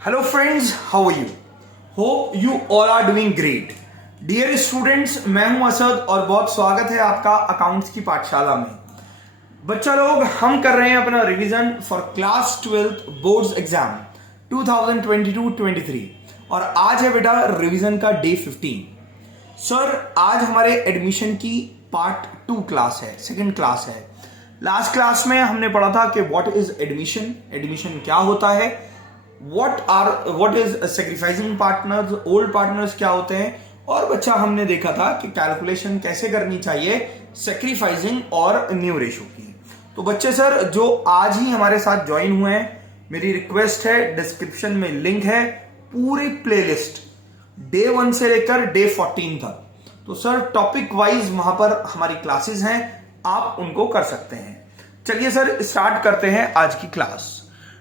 Hello friends, how are you? Hope you all are doing great. Dear students, मैं हूं असद और बहुत स्वागत है आपका अकाउंट्स की पाठशाला में। बच्चा लोग, हम कर रहे हैं अपना revision for class 12th boards exam 2022-23 और आज है बेटा रिवीजन का डे 15। सर, आज हमारे एडमिशन की पार्ट 2 क्लास है, सेकंड क्लास है। लास्ट क्लास में हमने पढ़ा था कि व्हाट इज एडमिशन, एडमिशन क्या होता है, what is sacrificing partners, old partners क्या होते हैं, और बच्चा हमने देखा था कि कैलकुलेशन कैसे करनी चाहिए सैक्रिफाइसिंग और न्यू रेशो की। तो बच्चे सर जो आज ही हमारे साथ ज्वाइन हुए हैं, मेरी रिक्वेस्ट है, डिस्क्रिप्शन में लिंक है, पूरी प्लेलिस्ट डे 1 से लेकर डे 14 तक। तो सर टॉपिक वाइज वहां पर हमारी क्लासेस हैं, आप उनको कर सकते हैं। चलिए सर स्टार्ट करते हैं आज की क्लास।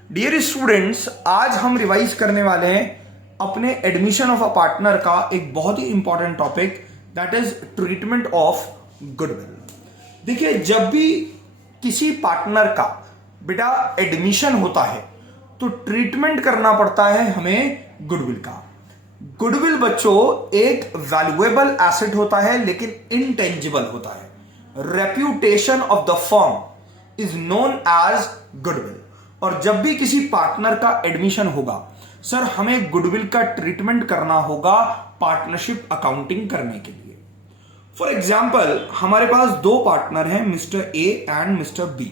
डियर स्टूडेंट्स, आज हम रिवाइज करने वाले हैं अपने एडमिशन ऑफ अ पार्टनर का एक बहुत ही important topic, that is treatment of goodwill. देखिए, जब भी किसी पार्टनर का बेटा एडमिशन होता है तो ट्रीटमेंट करना पड़ता है हमें गुडविल का। गुडविल बच्चों एक वैल्यूएबल एसेट होता है लेकिन इनटेंजिबल होता है। Reputation of the firm is known as goodwill. और जब भी किसी पार्टनर का एडमिशन होगा सर, हमें गुडविल का ट्रीटमेंट करना होगा पार्टनरशिप अकाउंटिंग करने के लिए। फॉर एग्जाम्पल, हमारे पास दो पार्टनर हैं, Mr A and Mr B,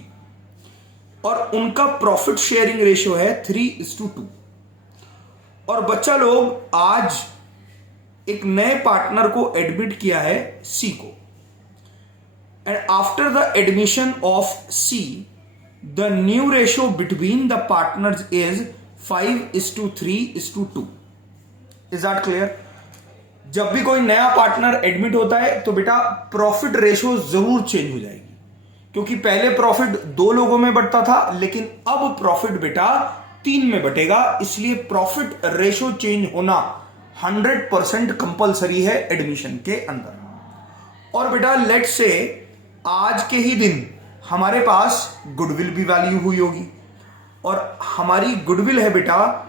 और उनका प्रॉफिट शेयरिंग रेशियो है 3:2। और बच्चा लोग आज एक नए पार्टनर को एडमिट किया है, सी को, and after the admission of C the new ratio between the partners is 5:3:2। Is that clear? जब भी कोई नया पार्टनर एडमिट होता है तो बेटा प्रॉफिट रेशियो जरूर चेंज हो जाएगी, क्योंकि पहले प्रॉफिट 2 लोगों में बंटता था लेकिन अब प्रॉफिट बेटा 3 में बटेगा। इसलिए प्रॉफिट रेशियो चेंज होना 100% कंपलसरी है एडमिशन के अंदर। और बेटा लेट्स से आज के ही दिन हमारे पास गुडविल भी वैल्यू हुई होगी, और हमारी गुडविल है बेटा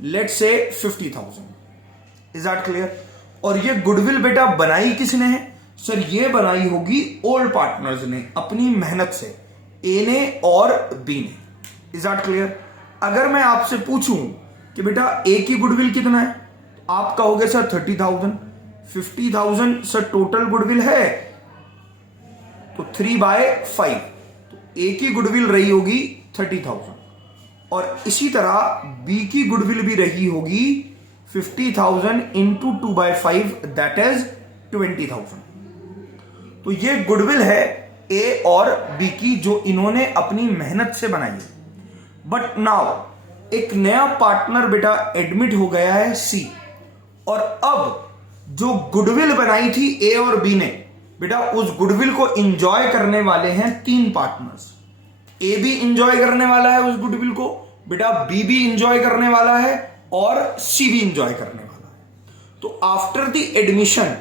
let's say 50,000। Is that clear? और ये गुडविल बेटा बनाई किसने है सर? ये बनाई होगी ओल्ड पार्टनर्स ने अपनी मेहनत से, ए ने और बी ने। Is that clear? अगर मैं आपसे पूछूं कि बेटा ए की गुडविल कितना है, आप कहोगे सर 30,000। 50,000 सर टोटल गुडविल है, तो 3/5, तो ए की गुडविल रही होगी 30,000, और इसी तरह बी की गुडविल भी रही होगी 50,000 इंटू 2/5, दैट इज 20,000। तो ये गुडविल है ए और बी की, जो इन्होंने अपनी मेहनत से बनाई है। बट नाउ एक नया पार्टनर बेटा एडमिट हो गया है, सी, और अब जो गुडविल बनाई थी ए और बी ने बेटा, उस गुडविल को एंजॉय करने वाले हैं 3 पार्टनर्स। ए भी एंजॉय करने वाला है उस गुडविल को, बेटा बी भी एंजॉय करने वाला है, और सी भी एंजॉय करने वाला है। तो आफ्टर द एडमिशन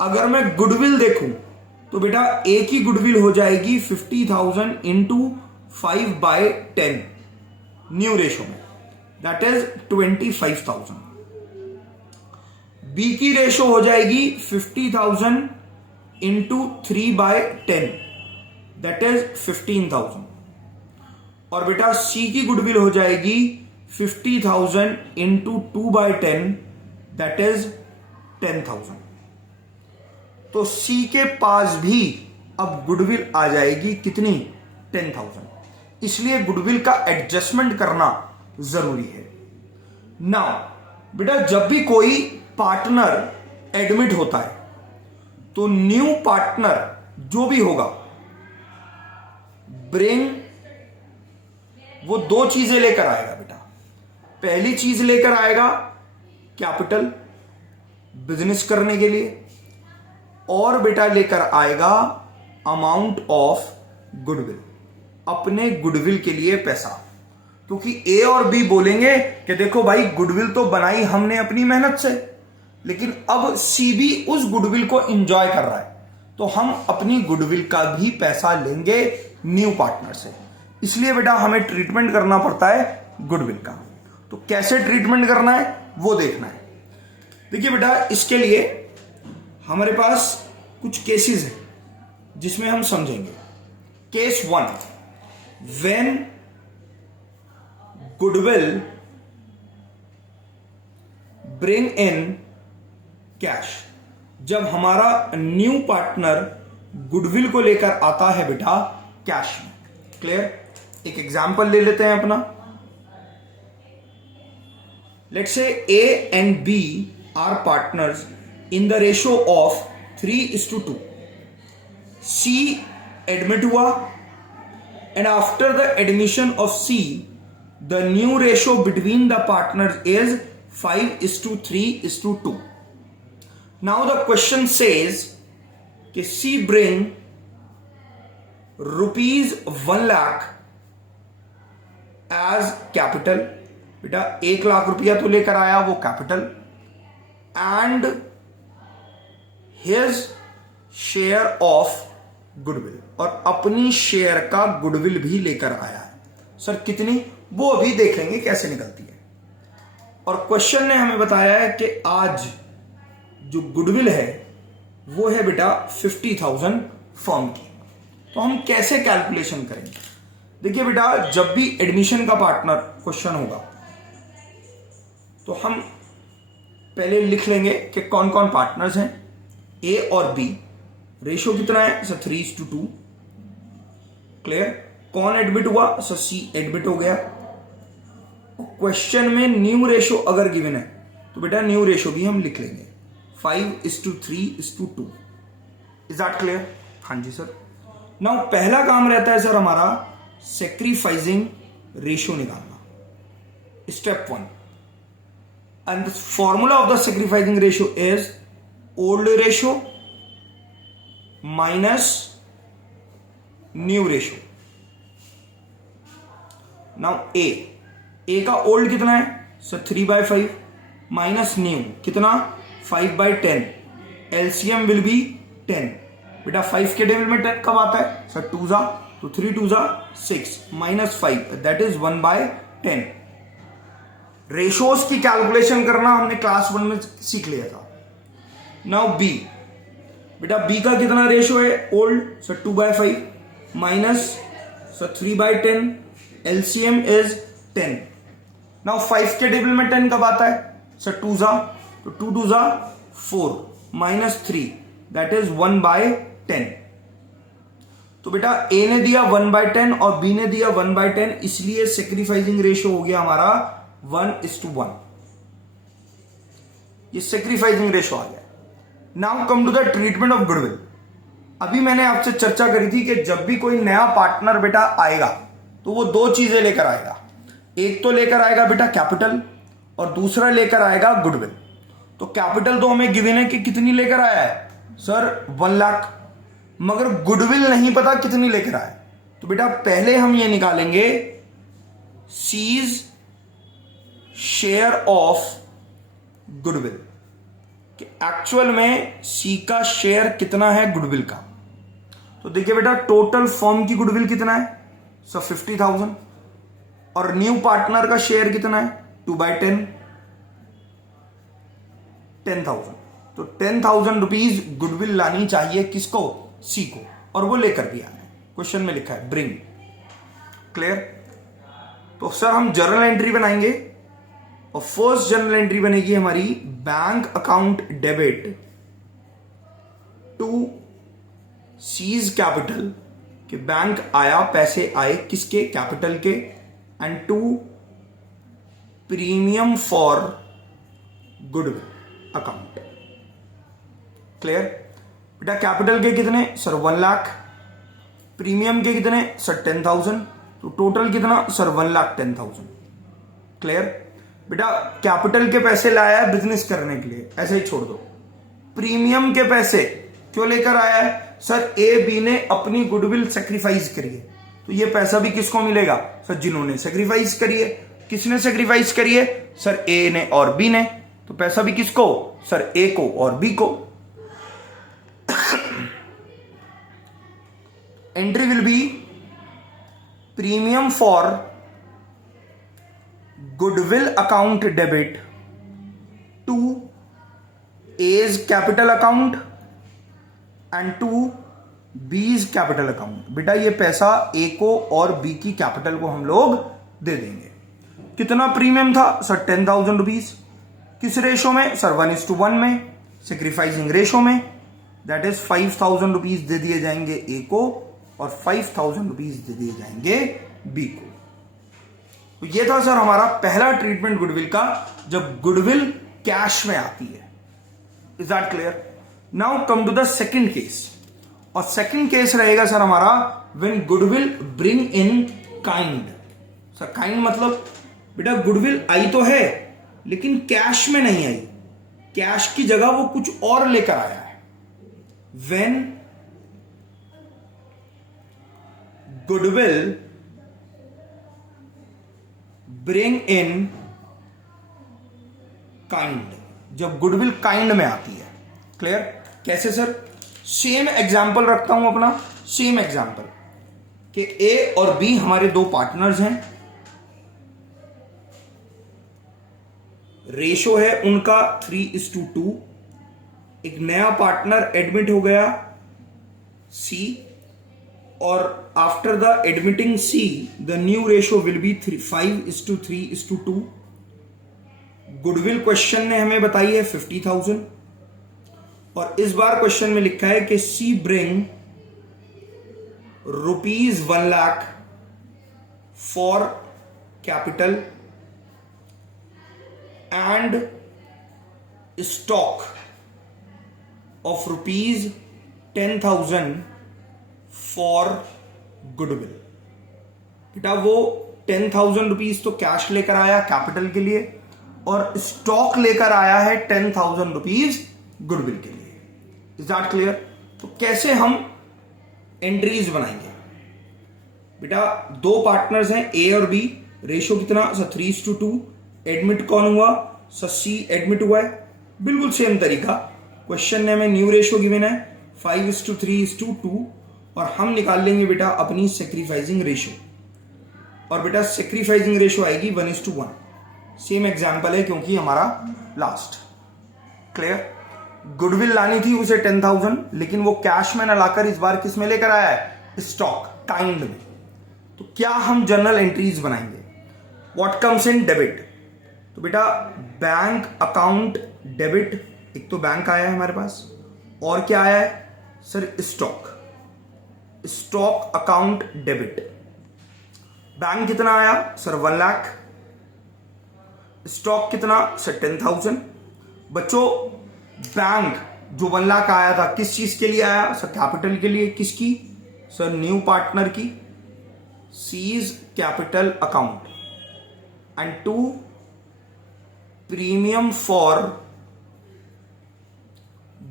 अगर मैं गुडविल देखूं तो बेटा ए की गुडविल हो जाएगी 50,000 इंटू 5/10 न्यू रेशो में, दैट इज 25,000। बी की रेशो हो जाएगी 50,000 इंटू 3/10, दैट इज 15,000। और बेटा सी की गुडविल हो जाएगी 50,000 इंटू 2/10, दैट इज 10,000। तो सी के पास भी अब गुडविल आ जाएगी कितनी? 10,000। इसलिए गुडविल का एडजस्टमेंट करना जरूरी है। नाउ बेटा जब भी कोई पार्टनर एडमिट होता है तो न्यू पार्टनर जो भी होगा ब्रिंग, वो 2 चीजें लेकर आएगा बेटा। पहली चीज लेकर आएगा कैपिटल बिजनेस करने के लिए, और बेटा लेकर आएगा अमाउंट ऑफ गुडविल, अपने गुडविल के लिए पैसा। क्योंकि ए और बी बोलेंगे कि देखो भाई गुडविल तो बनाई हमने अपनी मेहनत से, लेकिन अब सी भी उस गुडविल को एंजॉय कर रहा है, तो हम अपनी गुडविल का भी पैसा लेंगे न्यू पार्टनर से। इसलिए बेटा हमें ट्रीटमेंट करना पड़ता है गुडविल का। तो कैसे ट्रीटमेंट करना है वो देखना है। देखिए बेटा, इसके लिए हमारे पास कुछ केसेस हैं जिसमें हम समझेंगे। Case 1, when goodwill bring in cash, जब हमारा न्यू पार्टनर गुडविल को लेकर आता है बेटा कैश में। क्लियर? एक एग्जांपल ले लेते हैं अपना। Let's say A and B are partners in the ratio of 3:2। C admit हुआ and after the admission of C the new ratio between the partners is 5:3:2। Now the question says कि C bring ₹1 lakh as capital, बेटा 1 लाख रुपया तो लेकर आया वो capital, and his share of goodwill, और अपनी शेयर का गुडविल भी लेकर आया है। सर कितनी, वो अभी देखेंगे कैसे निकलती है। और क्वेश्चन ने हमें बताया है कि आज जो गुडविल है वो है बेटा 50,000 फर्म की। तो हम कैसे कैलकुलेशन करेंगे? देखिए बेटा, जब भी एडमिशन का पार्टनर क्वेश्चन होगा तो हम पहले लिख लेंगे कि कौन कौन पार्टनर्स हैं। ए और बी, रेशियो कितना है सर 3:2। क्लियर? कौन एडमिट हुआ सर सी एडमिट हो गया। क्वेश्चन में न्यू रेशियो अगर गिवन है तो बेटा न्यू रेशियो भी हम लिख लेंगे 5:3:2। Is that clear? हाँ जी सर। नाउ पहला काम रहता है सर हमारा सेक्रीफाइसिंग रेशियो निकालना। Step 1, and the formula of the sacrificing ratio is old ratio minus new ratio. Now A का ओल्ड कितना है सर 3/5 माइनस न्यू कितना 5/10, एलसीएम विल बी 10। बेटा 5 के टेबल में 10 कब आता है सर 2 जा, तो 3 2 जा 6 माइनस 5 दैट इज 1/10। रेशोस की कैलकुलेशन करना हमने क्लास 1 में सीख लिया था। नाउ बी, बेटा बी का कितना रेशियो है old sir 2/5 minus sir 3/10, LCM is 10। Now 5 के टेबल में 10 कब आता है सर 2 जा, तो 2 2 जा 4 माइनस 3 दैट इज 1/10। तो बेटा ए ने दिया 1/10 और बी ने दिया 1/10, इसलिए सेक्रीफाइसिंग रेशियो हो गया हमारा 1:1। ये सेक्रीफाइसिंग रेशियो आ गया। Now come to the treatment of goodwill. अभी मैंने आपसे चर्चा करी थी कि जब भी कोई नया पार्टनर बेटा आएगा तो वो दो चीजें लेकर आएगा। एक तो लेकर आएगा बेटा कैपिटल और दूसरा लेकर आएगा गुडविल। तो कैपिटल तो हमें गिवन है कि कितनी लेकर आया है सर 1 लाख, मगर गुडविल नहीं पता कितनी लेकर आया। तो बेटा पहले हम ये निकालेंगे सीज शेयर ऑफ गुडविल कि एक्चुअल में सी का शेयर कितना है गुडविल का। तो देखिए बेटा टोटल फर्म की गुडविल कितना है सर 50,000 और न्यू पार्टनर का शेयर कितना है 2/10 10,000। तो 10,000 रुपीज गुडविल लानी चाहिए किसको सी को, और वो लेकर भी आना है। क्वेश्चन में लिखा है ब्रिंग। क्लियर? तो सर हम जर्नल एंट्री बनाएंगे और फर्स्ट जर्नल एंट्री बनेगी हमारी bank account debit to C's capital कि बैंक आया, पैसे आए किसके कैपिटल के, and to premium for goodwill account. Clear? बेटा कैपिटल के कितने सर 1 लाख, प्रीमियम के कितने सर 10,000, तो टोटल कितना सर 1,10,000। क्लियर? बेटा कैपिटल के पैसे लाया है बिजनेस करने के लिए, ऐसे ही छोड़ दो। प्रीमियम के पैसे क्यों लेकर आया है सर ए बी ने अपनी गुडविल सेक्रीफाइस करी है, तो ये पैसा भी किसको मिलेगा सर जिन्होंने सेक्रीफाइस करी है। किसने सेक्रीफाइस करी है सर ए ने और बी ने, तो पैसा भी किसको सर ए को और बी को। Entry will be premium for goodwill account debit to A's capital account and to B's capital account. बेटा ये पैसा ए को और बी की कैपिटल को हम लोग दे देंगे। कितना प्रीमियम था सर? 10,000 रुपीज। किस रेशो में सर? 1:1 में, सेक्रीफाइसिंग रेशो में। दैट इज 5,000 रुपीज दे दिए जाएंगे ए को और 5,000 रुपीज दे दिए जाएंगे बी को। तो ये था सर हमारा पहला ट्रीटमेंट गुडविल का, जब गुडविल कैश में आती है। Is that clear? Now come to the second case. और सेकेंड केस रहेगा सर हमारा when goodwill bring in kind. Sir kind मतलब बेटा गुडविल आई तो है लेकिन कैश में नहीं आई, कैश की जगह वो कुछ और लेकर आया है। When goodwill bring in kind, जब गुडविल काइंड में आती है। क्लियर? कैसे सर? सेम एग्जाम्पल रखता हूं अपना, सेम एग्जाम्पल कि ए और बी हमारे दो पार्टनर्स हैं, रेशो है उनका 3:2। एक नया पार्टनर एडमिट हो गया सी, और after the admitting C the new ratio will be 5:3:2। Goodwill question ने हमें बताई है 50,000, और इस बार क्वेश्चन में लिखा है कि C bring ₹1 lakh for capital and stock of ₹10,000 for goodwill. बेटा वो 10,000 रुपीज तो कैश लेकर आया कैपिटल के लिए, और स्टॉक लेकर आया है 10,000 रुपीज गुडविल के लिए। Is that clear? तो कैसे हम एंट्रीज बनाएंगे? बेटा दो पार्टनर्स हैं ए और बी, रेशो कितना सर? 3:2। एडमिट कौन हुआ सर? सी एडमिट हुआ है। बिल्कुल सेम तरीका, क्वेश्चन ने हमें न्यू रेशो गिवन है 5:3:2, और हम निकाल लेंगे बेटा अपनी सेक्रीफाइसिंग रेशो, और बेटा सेक्रीफाइसिंग रेशो आएगी 1:1। सेम एग्जाम्पल है क्योंकि हमारा लास्ट। क्लियर? गुडविल लानी थी उसे 10,000, लेकिन वो कैश में ना लाकर इस बार किस में लेकर आया है? स्टॉक, काइंड में। तो क्या हम जर्नल एंट्रीज बनाएंगे? What comes in debit? तो बेटा बैंक अकाउंट डेबिट, एक तो बैंक आया है हमारे पास, और क्या आया है sir? Stock. Stock account debit. Bank कितना आया सर? 1 लाख। स्टॉक कितना सर? 10,000। बच्चों बैंक जो 1 लाख आया था किस चीज के लिए आया सर? कैपिटल के लिए। किसकी सर? न्यू पार्टनर की। C's capital account and to premium for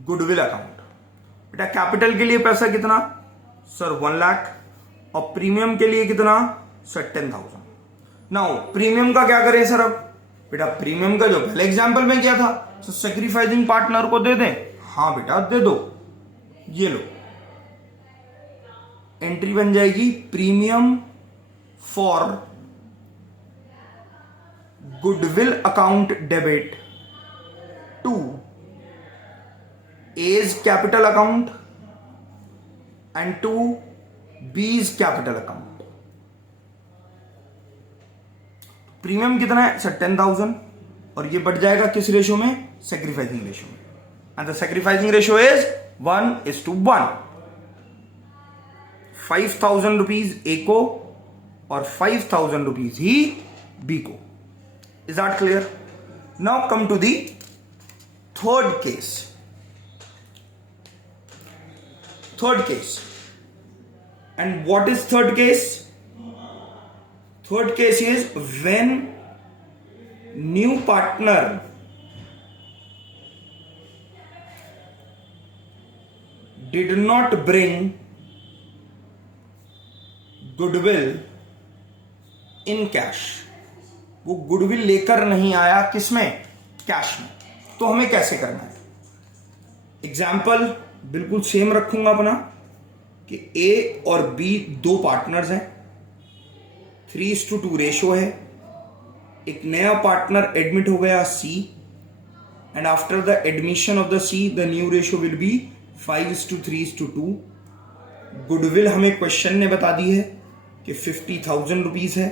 goodwill account. बेटा कैपिटल के लिए पैसा कितना सर? 1 लाख, और प्रीमियम के लिए कितना सर? 10,000। नाउ प्रीमियम का क्या करें सर? अब बेटा प्रीमियम का जो पहले एग्जांपल में किया था, तो सेक्रीफाइसिंग पार्टनर को दे दें। हाँ बेटा दे दो, ये लो, एंट्री बन जाएगी premium for goodwill account debit to A's capital account and to B's capital account. Premium कितना है सर? 10,000, और ये बढ़ जाएगा किस रेशो में? सेक्रीफाइसिंग रेशो में, and the sacrificing ratio is 1:1। 5,000 rupees A को और 5,000 रुपीज ही बी को। Is that clear? Now come to the third case. Third case, and what is third case? Third case is when new partner did not bring goodwill in cash। वो goodwill लेकर नहीं आया किसमें? Cash में। तो हमें कैसे करना है? एग्जाम्पल बिल्कुल सेम रखूंगा अपना कि ए और बी दो पार्टनर्स हैं, 3:2 रेशो है, एक नया पार्टनर एडमिट हो गया C, and after the admission of the C the new ratio will be 5:3:2। Goodwill हमें क्वेश्चन ने बता दी है कि 50,000 रुपीज है,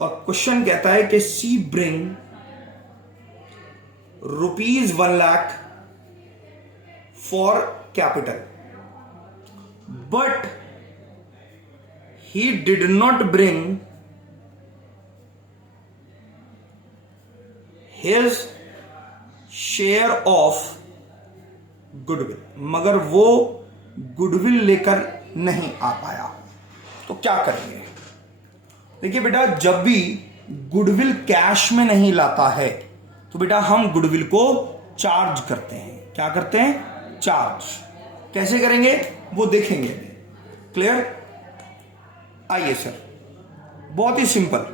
और क्वेश्चन कहता है कि C bring ₹1,00,000 for capital, but he did not bring his share of goodwill, मगर वो गुडविल लेकर नहीं आ पाया। तो क्या करेंगे? देखिए बेटा, जब भी गुडविल कैश में नहीं लाता है तो बेटा हम गुडविल को चार्ज करते हैं। क्या करते हैं? चार्ज। कैसे करेंगे वो देखेंगे। क्लियर? आइए सर, बहुत ही सिंपल।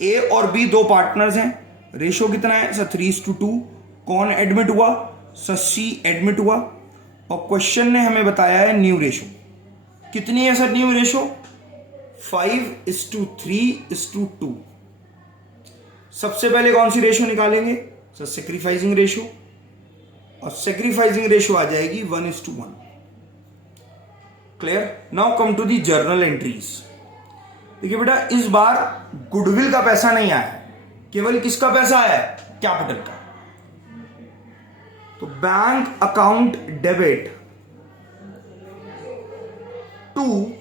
ए और बी दो पार्टनर्स हैं, रेशो कितना है सर? 3:2। कौन एडमिट हुआ सर? सी एडमिट हुआ, और क्वेश्चन ने हमें बताया है न्यू रेशो कितनी है सर? New ratio 5:3:2। सबसे पहले कौन सी रेशो निकालेंगे सर? सेक्रीफाइसिंग रेशो, और सेक्रीफाइसिंग रेशो आ जाएगी 1:1। Clear? Now come to the journal entries. देखिए बेटा, इस बार गुडविल का पैसा नहीं आया, केवल किसका पैसा आया? कैपिटल का। तो bank account debit to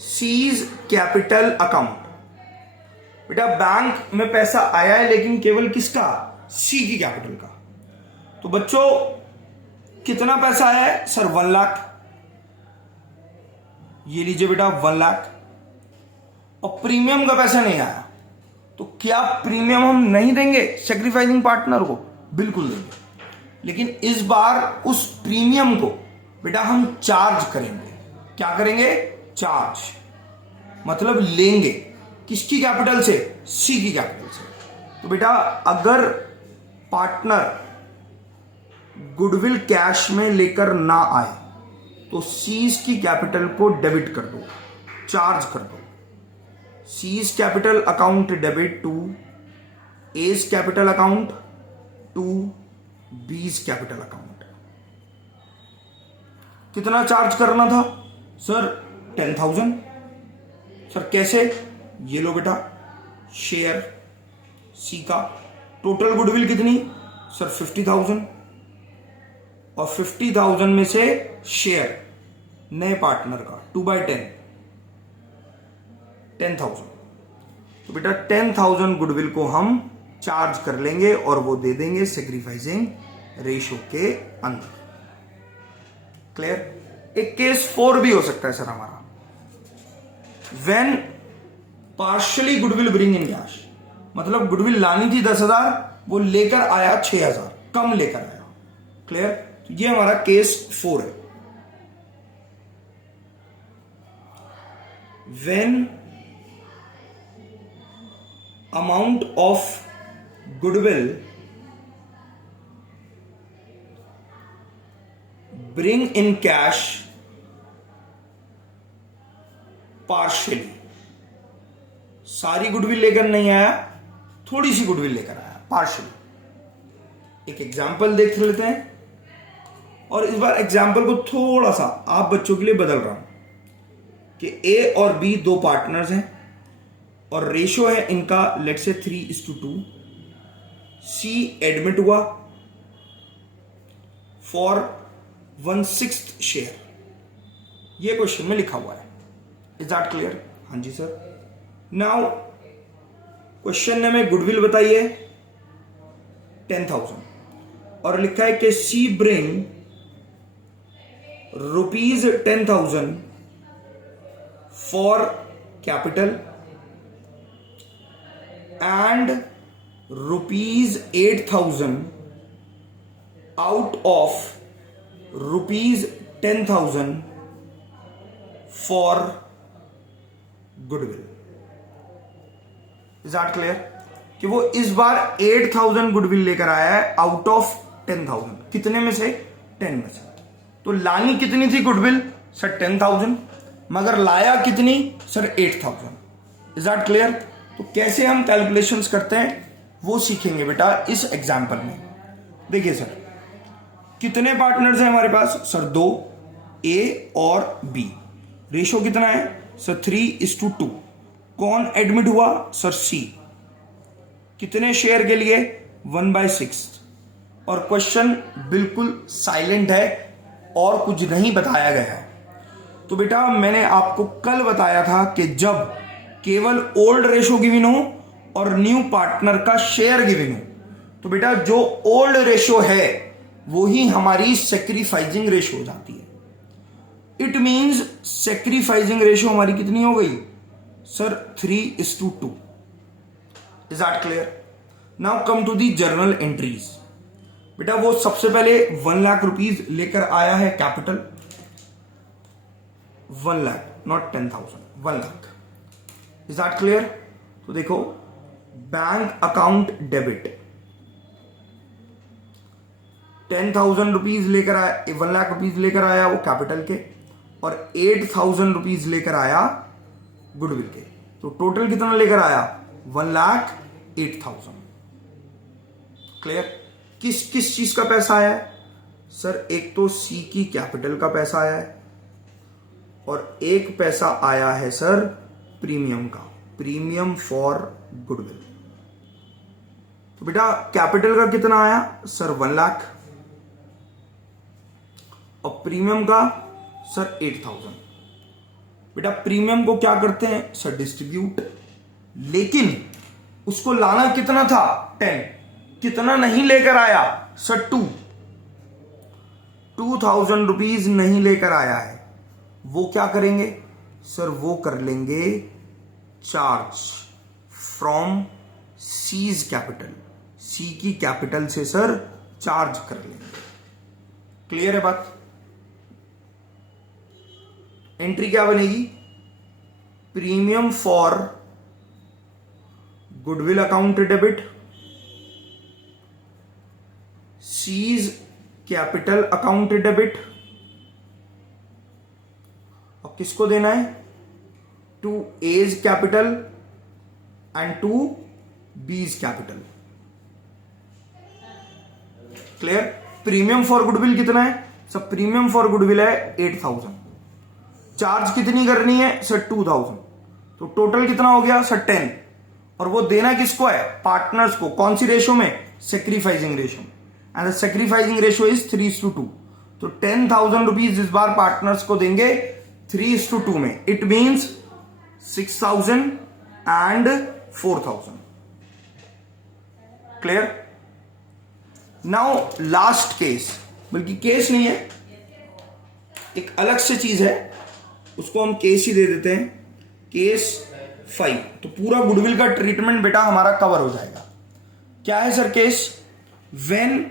C's capital account. बेटा बैंक में पैसा आया है, लेकिन केवल किसका? सी की कैपिटल का। तो बच्चों कितना पैसा आया है सर? 1,00,000। ये लीजिए बेटा 1,00,000, और प्रीमियम का पैसा नहीं आया। तो क्या प्रीमियम हम नहीं देंगे सेक्रीफाइसिंग पार्टनर को? बिल्कुल देंगे, लेकिन इस बार उस प्रीमियम को बेटा हम चार्ज करेंगे। क्या करेंगे? चार्ज, मतलब लेंगे। किसकी कैपिटल से? सी की कैपिटल से। तो बेटा अगर पार्टनर गुडविल कैश में लेकर ना आए तो सीज की कैपिटल को डेबिट कर दो, चार्ज कर दो। C's capital account debit to A's capital account to B's capital account. कितना चार्ज करना था सर? 10,000। सर कैसे? ये लो बेटा, शेयर सी का। टोटल गुडविल कितनी सर? 50,000, और 50,000 में से शेयर नए पार्टनर का 2/10 10,000। तो बेटा 10,000 गुडविल को हम चार्ज कर लेंगे और वो दे देंगे सेक्रीफाइसिंग रेशो के अंदर। क्लियर? एक केस 4 भी हो सकता है सर हमारा, when partially goodwill bring in cash. मतलब गुडविल लानी थी 10,000, वो लेकर आया 6,000, कम लेकर आया। क्लियर? तो ये हमारा केस 4 है। When amount of goodwill bring in cash partially, सारी गुडविल लेकर नहीं आया, थोड़ी सी गुडविल लेकर आया पार्शियली। एक एग्जाम्पल देख लेते हैं, और इस बार एग्जाम्पल को थोड़ा सा आप बच्चों के लिए बदल रहा हूं कि ए और बी दो पार्टनर्स हैं और रेशो है इनका लेट से 3:2। सी एडमिट हुआ फॉर 1/6 शेयर। ये क्वेश्चन में लिखा हुआ है। Is that clear? हाँ जी सर। नाउ क्वेश्चन ने हमें गुडविल बताई है 10,000 और लिखा है कि C bring ₹10,000 for capital and ₹8,000 out of ₹10,000 for goodwill. Is that clear? कि वो इस बार 8,000 गुडविल लेकर आया है आउट ऑफ 10,000। कितने में से? 10 में से। तो लानी कितनी थी गुडविल सर? 10,000, मगर लाया कितनी सर? 8,000। Is that clear? तो कैसे हम कैलकुलेशंस करते हैं वो सीखेंगे बेटा इस एग्जाम्पल में। देखिए सर, कितने पार्टनर्स हैं हमारे पास? सर 2, ए और बी। रेशो कितना है? सर 3:2। कौन एडमिट हुआ? सर सी। कितने शेयर के लिए? 1/6। और क्वेश्चन बिल्कुल साइलेंट है और कुछ नहीं बताया गया है। तो बेटा मैंने आपको कल बताया था कि जब केवल ओल्ड रेशो गिवन हो और न्यू पार्टनर का शेयर गिवन हो, तो बेटा जो ओल्ड रेशो है वो ही हमारी सेक्रीफाइसिंग रेशो हो जाती है। इट मींस सेक्रीफाइसिंग रेशो हमारी कितनी हो गई? Sir 3:2। Is that clear? Now come to the journal entries. बेटा वो सबसे पहले 1 लाख रुपीज लेकर आया है capital. 1 lakh, not 10,000, 1 lakh. Is that clear? तो देखो, बैंक अकाउंट डेबिट 10,000 रुपीज लेकर आया, 1 लाख रुपीज लेकर आया वो कैपिटल के, और 8,000 रुपीज लेकर आया गुडविल के। तो टोटल कितना लेकर आया? 1,08,000। क्लियर? किस किस चीज का पैसा आया है? सर एक तो सी की कैपिटल का पैसा आया है और एक पैसा आया है सर प्रीमियम का, प्रीमियम फॉर गुडविल। तो बेटा कैपिटल का कितना आया? सर 1 लाख, और प्रीमियम का सर 8,000। बेटा प्रीमियम को क्या करते हैं? Sir distribute. लेकिन उसको लाना कितना था? 10। कितना नहीं लेकर आया? सर 2,000 रुपीज नहीं लेकर आया है। वो क्या करेंगे? सर वो कर लेंगे चार्ज फ्रॉम सीज कैपिटल, सी की कैपिटल से सर चार्ज कर लेंगे। क्लियर है बात? एंट्री क्या बनेगी? Premium for goodwill account debit, C's capital account debit, और किसको देना है? To A's capital and to B's capital. Clear? Premium for goodwill कितना है? सब प्रीमियम फॉर गुडविल है 8,000। चार्ज कितनी करनी है? सर 2,000। तो टोटल कितना हो गया? सर 10। और वो देना किसको है? पार्टनर्स को। कौन सी रेशो में? Sacrificing ratio. And the sacrificing ratio is 3:2। तो 10,000 रुपीज इस बार पार्टनर्स को देंगे 3:2 में। It means 6,000 and 4,000। Clear? Now last case, बल्कि केस नहीं है, एक अलग से चीज है, उसको हम केस ही दे देते हैं। केस 5। तो पूरा गुडविल का ट्रीटमेंट बेटा हमारा कवर हो जाएगा। क्या है sir case? When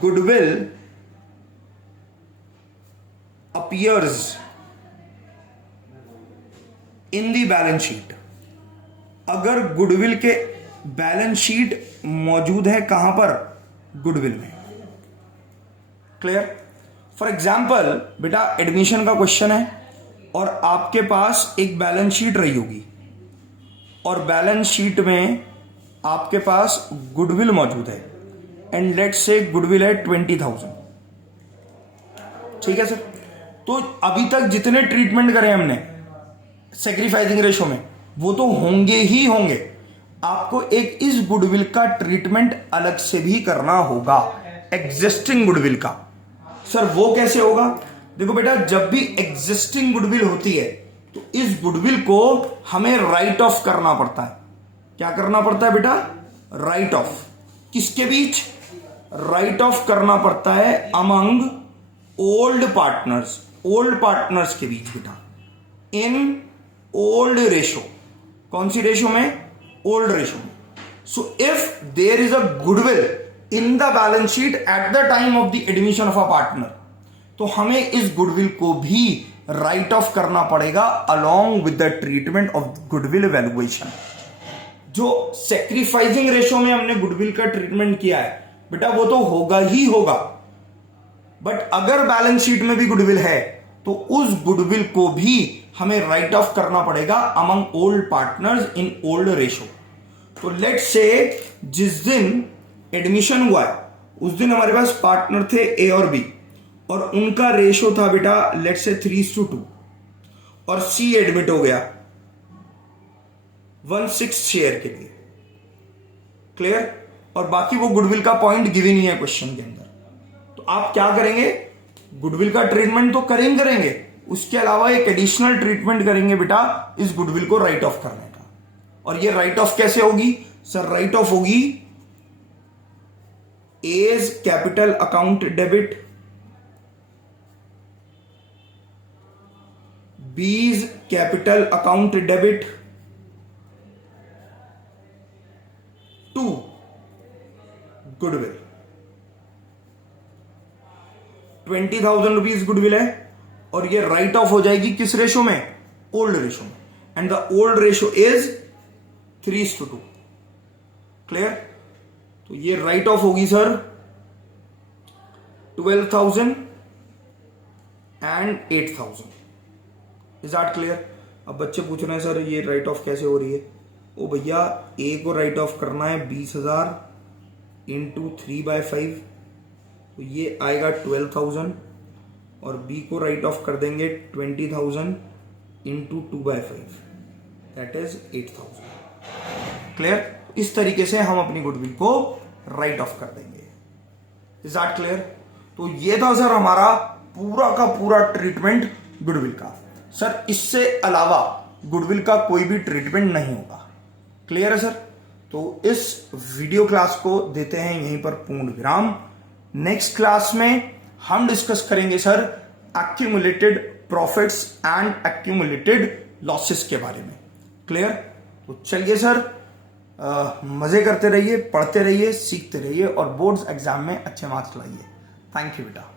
goodwill appears in the balance sheet. अगर गुडविल के बैलेंस शीट मौजूद है कहां पर? गुडविल में। क्लियर? फॉर एग्जाम्पल बेटा एडमिशन का क्वेश्चन है और आपके पास एक बैलेंस शीट रही होगी और बैलेंस शीट में आपके पास गुडविल मौजूद है एंड लेट्स से गुडविल है 20,000। ठीक है सर? तो अभी तक जितने ट्रीटमेंट करे हमने सेक्रीफाइसिंग रेशो में वो तो होंगे ही होंगे। आपको एक इस गुडविल का ट्रीटमेंट अलग से भी करना होगा, एग्जिस्टिंग गुडविल का। सर वो कैसे होगा? देखो बेटा, जब भी एग्जिस्टिंग गुडविल होती है तो इस गुडविल को हमें राइट ऑफ करना पड़ता है। क्या करना पड़ता है बेटा? Write off. किसके बीच? राइट ऑफ करना पड़ता है among old partners, old partners के बीच बेटा, इन ओल्ड रेशो। कौन सी रेशो में? ओल्ड रेशो में। So if there is a goodwill in the balance sheet at the time of the admission of a partner, तो हमें इस गुडविल को भी राइट ऑफ करना पड़ेगा along with the treatment of goodwill valuation. जो sacrificing ratio में हमने गुडविल का ट्रीटमेंट किया है बेटा वो तो होगा ही होगा, बट अगर बैलेंस शीट में भी गुडविल है तो उस गुडविल को भी हमें राइट ऑफ करना पड़ेगा among old partners in old ratio. तो लेट से जिस दिन एडमिशन हुआ है उस दिन हमारे पास पार्टनर थे ए और बी, और उनका रेशो था बेटा लेट से 3:2, और सी एडमिट हो गया 1/6 शेयर के लिए। क्लियर? और बाकी वो गुडविल का पॉइंट गिवन ही है क्वेश्चन के अंदर। तो आप क्या करेंगे, गुडविल का ट्रीटमेंट तो करेंगे, उसके अलावा एक एडिशनल ट्रीटमेंट करेंगे बेटा इस गुडविल को राइट ऑफ करने का। और ये राइट ऑफ कैसे होगी सर? राइट ऑफ होगी A's capital account debit, B's capital account debit to goodwill. 20,000 rupees goodwill है, और ये राइट ऑफ हो जाएगी किस रेशो में? ओल्ड रेशो में, and the old ratio is 3:2। Clear? तो ये राइट ऑफ होगी sir 12,000 and 8,000। Is that clear? अब बच्चे पूछ रहे हैं सर ये राइट ऑफ कैसे हो रही है? ओ भैया, ए को राइट ऑफ करना है 20,000 इंटू 3/5, तो ये आएगा 12,000, और बी को राइट ऑफ कर देंगे 20,000 इंटू 2/5, दैट इज 8,000। क्लियर? इस तरीके से हम अपनी गुडविल को राइट ऑफ कर देंगे। Is that clear? तो ये था सर हमारा पूरा का पूरा ट्रीटमेंट गुडविल का। सर इससे अलावा गुडविल का कोई भी ट्रीटमेंट नहीं होगा। क्लियर है सर? तो इस वीडियो क्लास को देते हैं यहीं पर पूर्ण विराम। नेक्स्ट क्लास में हम डिस्कस करेंगे sir accumulated profits and accumulated losses के बारे में। क्लियर? तो चलिए सर, मजे करते रहिए, पढ़ते रहिए, सीखते रहिए, और बोर्ड्स एग्जाम में अच्छे मार्क्स लाइए। थैंक यू बेटा।